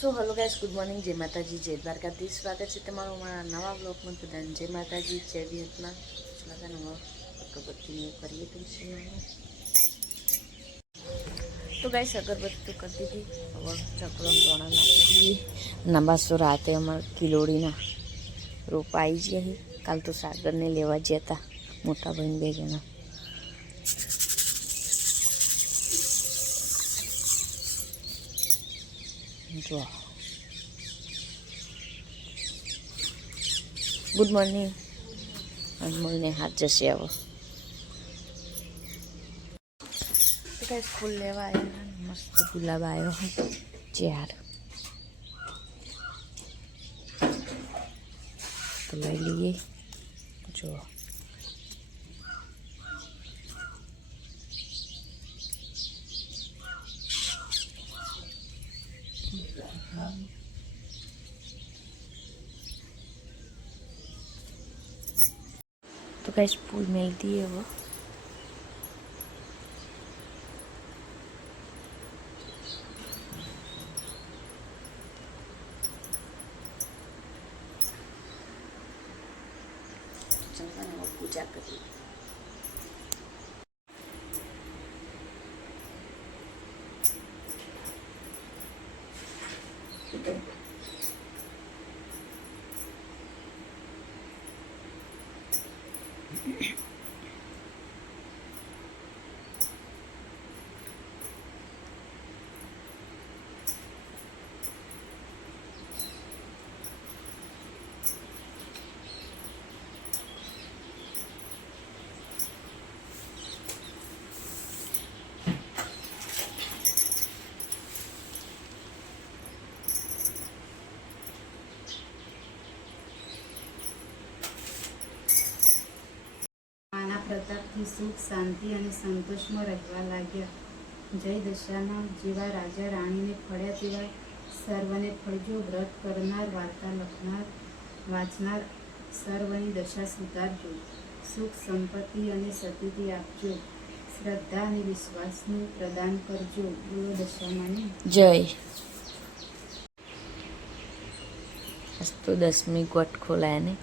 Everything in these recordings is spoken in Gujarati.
So hello guys, good morning, જય માતાજી, જય દ્વારકાધીશ. સ્વાગત છે તમારું અમારા નવા બ્લોગમાં. બધાને જય માતાજી, જય વિહતના. અગરબત્તીને કરીએ તુલસીમાં. તો ગાઈસ, અગરબત્તી તો કરી દીધી. હવે ચકલો તોણા નાખી દઈએ. ના બસ તો રાતે અમારે કિલોડીના રોપા આવી ગયા. કાલ તો સાગરને લેવા ગયા હતા, મોટા ભાઈને 2 જણા. જો ગુડ મોર્નિંગ. અનમોલને હાથ જશે આવો તો કઈ ફૂલ લેવા આવ્યા. મસ્ત ગુલાબ આવ્યો ચાર તો લઈ લઈએ. જો तो गाइस फूल मिलती है वो पूजा करी. પ્રતાપથી સુખ શાંતિ અને સંતોષમાં રહેવા લાગ્યા. જય દશામાં જેવા રાજા રાણીને ફળ્યા તેવા સર્વને ફળજો. વ્રત કરનાર, વાર્તા લખનાર, વાંચનાર સર્વની દશા સુધારજો. સુખ સંપત્તિ અને સતીથી આપજો. શ્રદ્ધા અને વિશ્વાસનું પ્રદાન કરજો. બોલો દશામાની જય. આજ તો 10મી ગોટ ખોલાયા ને.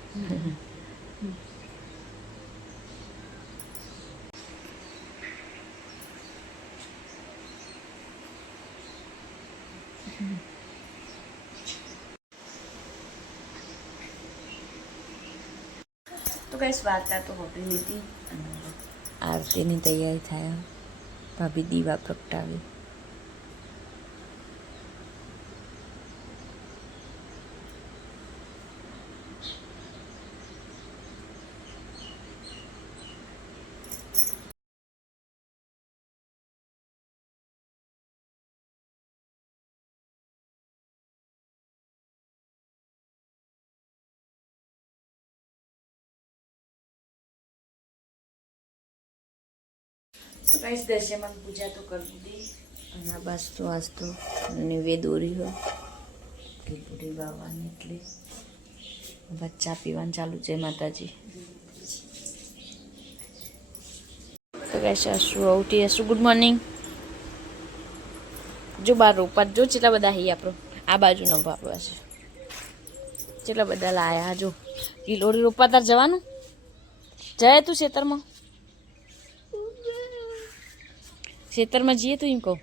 તો કઈ વાર્તા તો હોતી લીધી. આરતીની તૈયારી થાય. ભાભી દીવા પ્રગટાવી. તો કઈ દશામાં પૂજા તો કરી દીધી. અને બસ તો આજ તો નિવેદ ઓરી હોય કે પૂરી બાવાની એટલે બસ ચા પીવાનું ચાલુ છે. માતાજી તો કઈ સાસુ આવતી હશું. Good morning. જો બાર રોપા જો કેટલા બધા હી આપણો આ બાજુનો બાબા છે. કેટલા બધા લાયા. જો કિલોડી રોપા તાર જવાનું જાય તું ખેતરમાં. ખેતરમાં જઈએ તો એમ કહું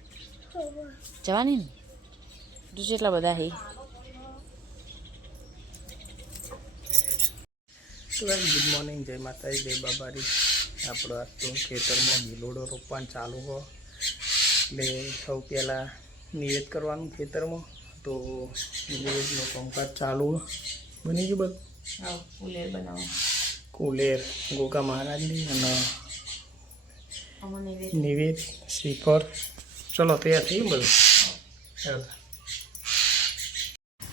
જવાની ને. જો કેટલા બધા હે. ગુડ મોર્નિંગ, જય માતાજી, જય બાબારી. આપણો આજ તો ખેતરમાં ગિલોડો રોપવાનું ચાલુ હોય એટલે સૌ પહેલાં નિવેદ કરવાનું ખેતરમાં. તો નિવેદનું કામકાજ ચાલુ હોય. બની ગયું બધું. હા, કુલેર બનાવો. કુલેર ગોગા મહારાજની અને નિવેદ શ્રીફળ. ચલો તૈયાર થઈ ગયું બધું.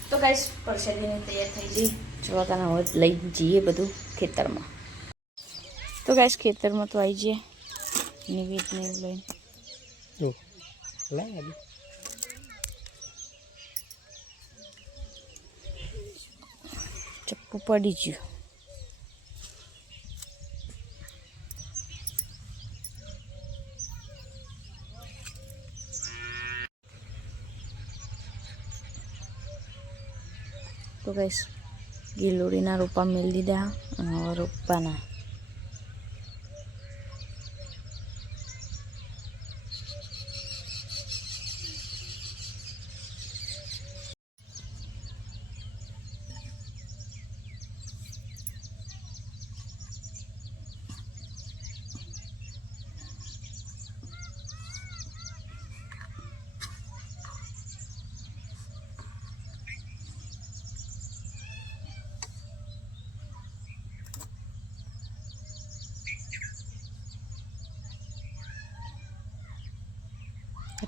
તો ગાઈસ પરસાદીની તૈયાર થઈ ગઈ. જોવા કાના હવે લઈ જઈએ બધું ખેતરમાં. તો ગાઈસ ખેતરમાં તો આવી જઈએ નિવેદને લઈને. ચપ્પુ પડી ગયું. તો ગાઈસ ગિલોડીના રોપા મેળ દીધા અને હવે રોપવાના.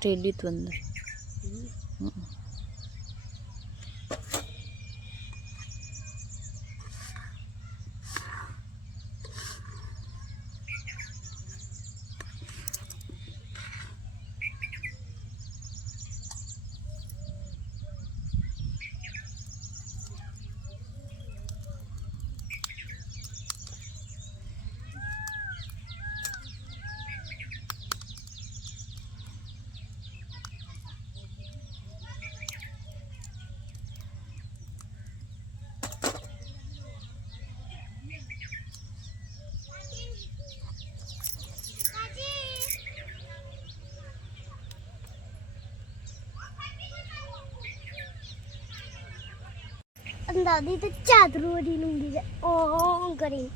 રેડી તું અંદર. દાદી તો ચાદરો ઓઢી લૂંગી જાય ઓ કરી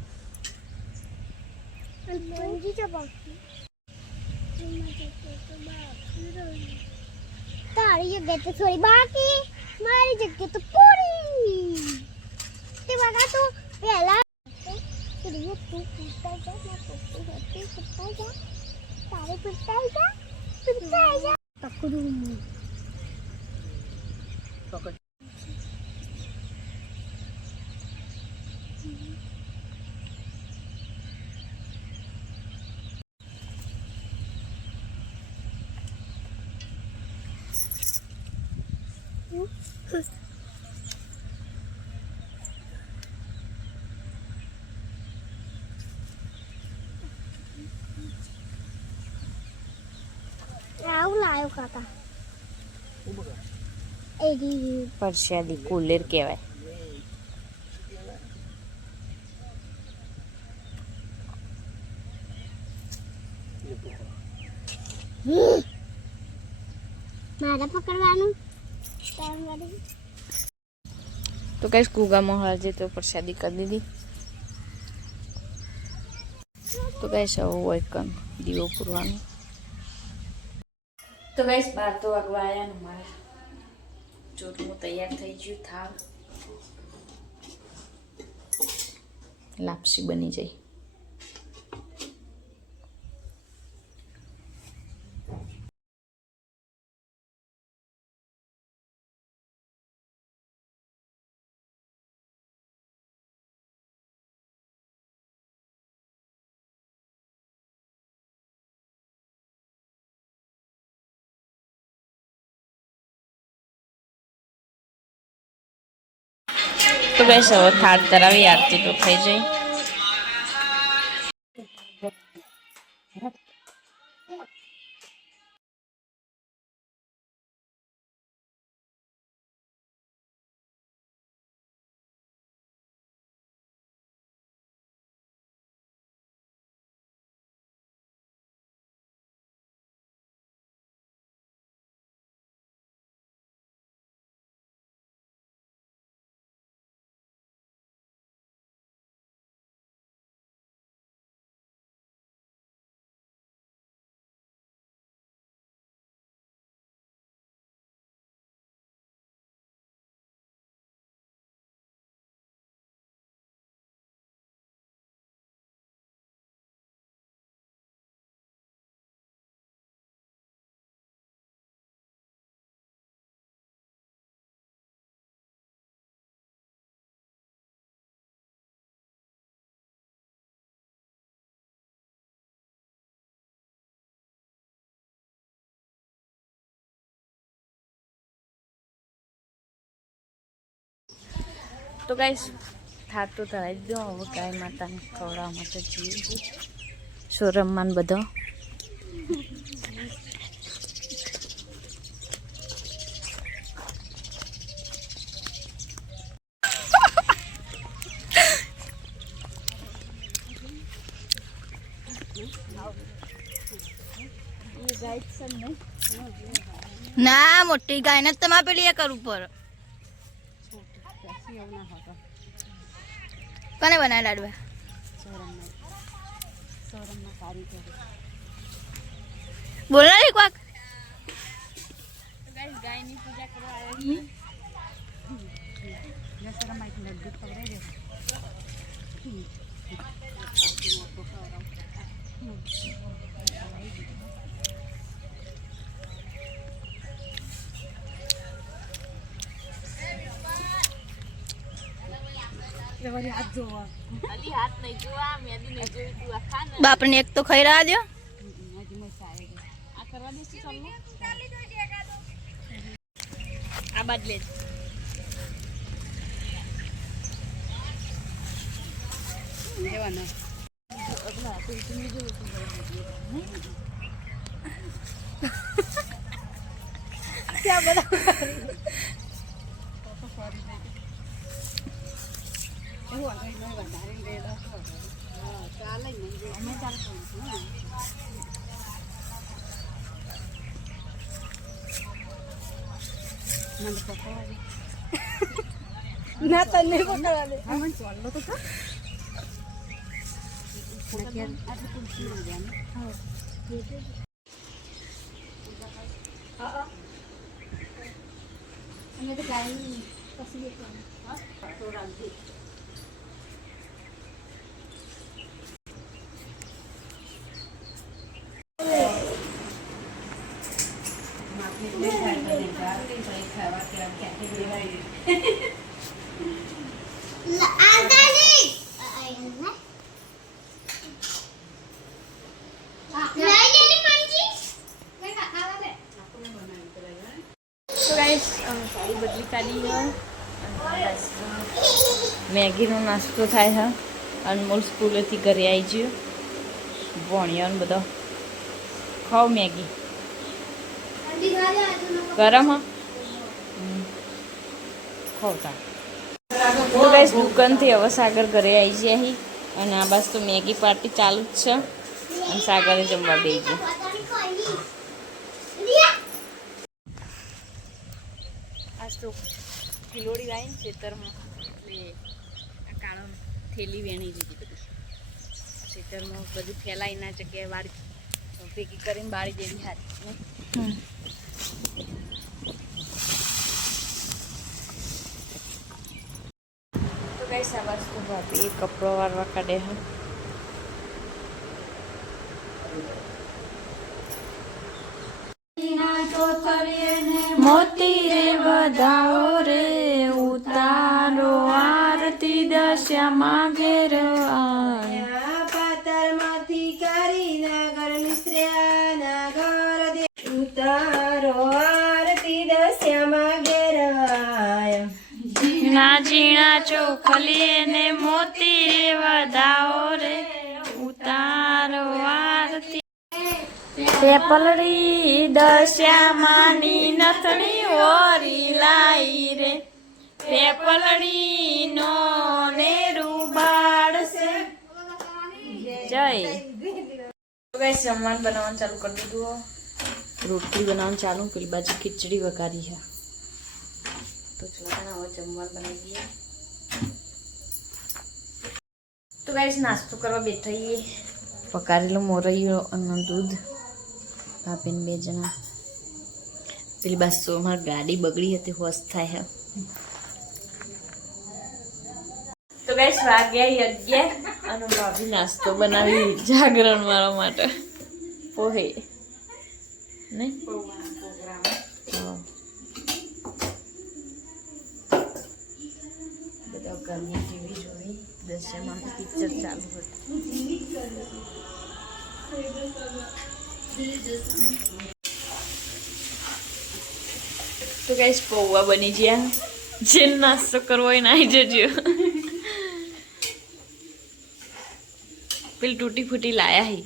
પંજી તો બાકી તારી જગ્યા તો થોડી બાકી મારી જગ્યા તો પૂરી તે બગા તું પહેલા તું પૂછતા જા ના પૂછતા જા તારે પૂછતા જા પકડું આવું લાયો કાકા એડી પરસાદી કુલેર કહેવાય. મારા પકડવાનું તો કઈ કુગા મહારાજે તો પ્રસાદી કરી દીધી. તો કઈ સૌ હોય કન દીવો પૂરવાનું. તો ગાઈસ 12 તો વાગવા આવ્યા ને મારા ચોટલું તૈયાર થઈ ગયું. થાળ લાપસી બની જાય. તો બસ હવે થાળ તરાવી આરતી તો થઈ જાય. તો ગાઈસ થાળ તો તરાવી દો. હવે ગાય માતાને ખવડાવવા માટે જઈએ શોરમમાં બધો. ના મોટી ગાયને જ તમારે પેલી એ કરવું પડે. કોને બનાવે લાડવા? બોલો ને કોક. ગાયની પૂજા કરવા આવ્યા બાપને એક તો ખાઈ રહ્યા દો. આ બદલે ના તને પકડવા દે. મેગીનો નાસ્તો થાય છે. અનમોલ સ્કૂલેથી ઘરે આવી ગયો. ભણ્યો ને બધો ખાવ મેગી ગરમ ખાવતા. તો ગાઈસ દુકાનથી હવે સાગર ઘરે આવી જાય અહીં અને આ બસ તો મેગી પાર્ટી ચાલુ જ છે અને સાગરે જમવા બેસી ગયો. આજ તો કિલોડી વાઈને ખેતરમાં એટલે આ કાળો થેલી વેણી દીધી બધી ખેતરમાં બધું ફેલાઈ ના જગ્યાએ વાળી ભેગી કરીને બાળી દેવી હારી. તો ગાઈસ આ બાજુ તો ભાભી કપડો વાળવા કાઢે છે. મોતી રે વધાવો રે ઉતારો આરતી દશ્યામાં ઘેર આયા પાતરમાંથી કરી નગર મિશ્ર્યાના ઘર દે ઉતારો આરતી દશ્યામાં ઘેર આયા. ઝીણા ઝીણા ચોખલીએ ને મોતી રે વધાવો રે ઉતારો આરતી. પેપલડી દશ્યામાની નથણી ઓરી લાઈ રે પેપલડી નો ને રૂબાડશે. જય ગાઈસ જમવાનું બનાવવાનું ચાલુ કરી દીધું. રોટલી બનાવવાનું ચાલુ. પેલી બાજુ ખીચડી વઘારી છે તો ચલો હવે જમવાનું બનાવી દઈએ. તો ગાઈસ નાસ્તો કરવા બેઠા છીએ. પકારેલો મોરૈયો અને દૂધ આપીને 2 જણા. પેલી બસ તો અમારી ગાડી બગડી હતી હોશ થાય છે. તો ગાઈસ વાગ્યા 11 અને ભાભી નાસ્તો બનાવી જાગરણ મારા માટે પોહે નહીં બધા ઘરની ટીવી જોઈ. દશ્યામાં પિક્ચર ચાલુ હતું. તો ગાઈસ પૌવા બની ગયા. જે નાસ્તો કરવો હોય ને આવી જજો. પેલી તૂટી ફૂટી લાયા હી.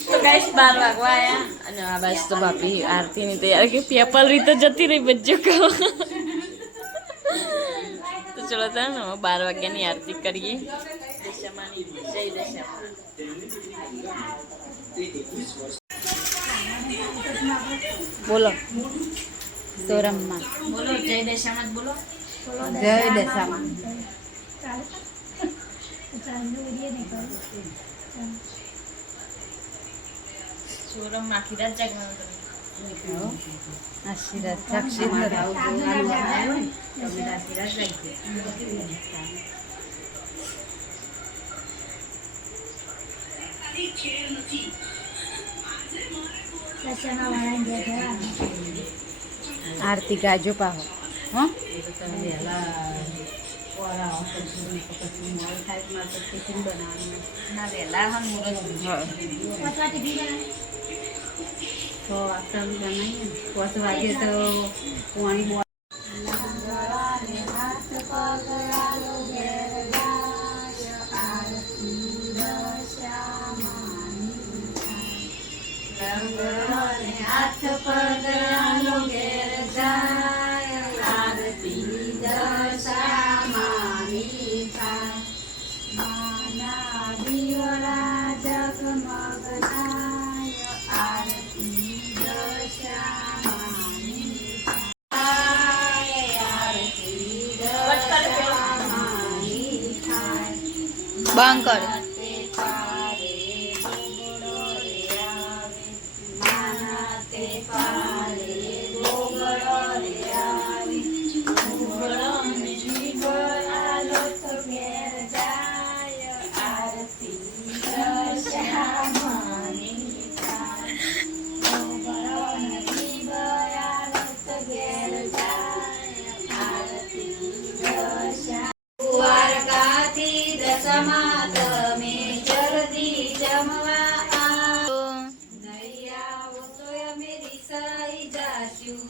તો ગાઈસ 12 વાગવા આયા અને આ બાજુ તો ભાભી આરતીની તૈયારી કે પેપલ રીતે જતી રહી બચ્ચો કહો. તો ચલો તાર 12 વાગ્યાની આરતી કરીએ. દશામાની જય દશામા. બોલો સોરમમાં બોલો જય દશામાં બોલો. જય દશામાં. સોરમ આખી રાત જાગવાનું તમે. આશીર્વાદ સાક્ષી તમે આશીર્વાદ રાખજો. આરતી ગાજો પાહો હો ના વહેલા હા મુરત. 6 વાગતા બનાવીએ 5 વાગે તો પાણી હાથ પગલાનો ઘેર જાય આરતી દશામાની થાય માના દીવડા જગમગ થાય આરતી દશામાની થાય આરતી દશામાની થાય બંકર તમે જલ્દી જમવા આવો નૈયા તો અમે રીસાઈ જાશું.